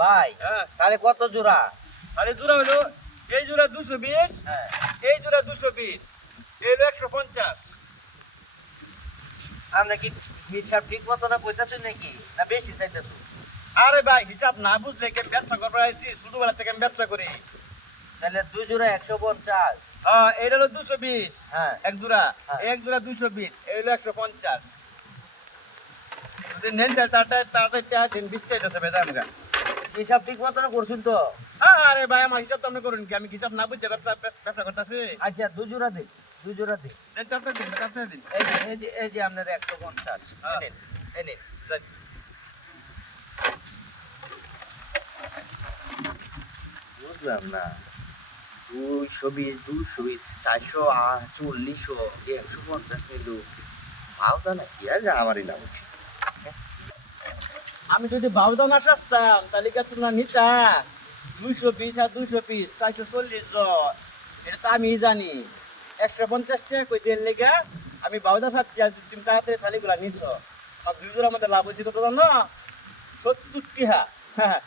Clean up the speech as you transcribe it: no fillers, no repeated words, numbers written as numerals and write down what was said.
ভাই হ্যাঁ তাহলে কত জোড়া? তাহলে জোড়া হলো এই জোড়া 220, হ্যাঁ এই জোড়া 220, এই হলো 150। আমরা কি হিসাব ঠিক মতো না কইতাছি নাকি, না বেশি চাইতেছো? আরে ভাই হিসাব না বুঝলে কি ব্যবসা করতে আইছি, ছোটবেলা থেকে আমি ব্যবসা করি। তাহলে 2 জোড়া 150। হ্যাঁ এটা হলো 220 হ্যাঁ এক জোড়া, হ্যাঁ। এক জোড়া 220, এই হলো 150। যদি নেন তাড়াতাড়ি তাড়াতাড়ি 20 চাইতেছে বেদা আমাকে। হিসাব ঠিক মতো না করছুন তো? আরে ভাই আমার হিসাব তো আপনি করুন কি, আমি হিসাব না বুঝতে ব্যবসা করতেছি। আচ্ছা 2 জোড়া দিন, 2 জোড়া দিন। দেন তাড়াতাড়ি দিন, তাড়াতাড়ি দিন। এই যে আপনার 150। হ্যাঁ। এই নিন, এই নিন। দেন। বুঝলাম না, 220, 220, 440, 150 নিল। ভাবতা না কি আর আমারই না বুঝি। আমি যদি বাউদা মাছ আসতাম তাহলে কি তোমরা নিতা 220 আর 220 440 জন, এটা তো আমি জানি। 150 টাকা কইছে এর লেগে আমি বাউদা খাচ্ছি, আর তুমি তাড়াতাড়ি থালিগুলা নিছ। আর 2 জোড়ার মধ্যে লাভ হচ্ছে কত জানো? 70 টাকা। হ্যাঁ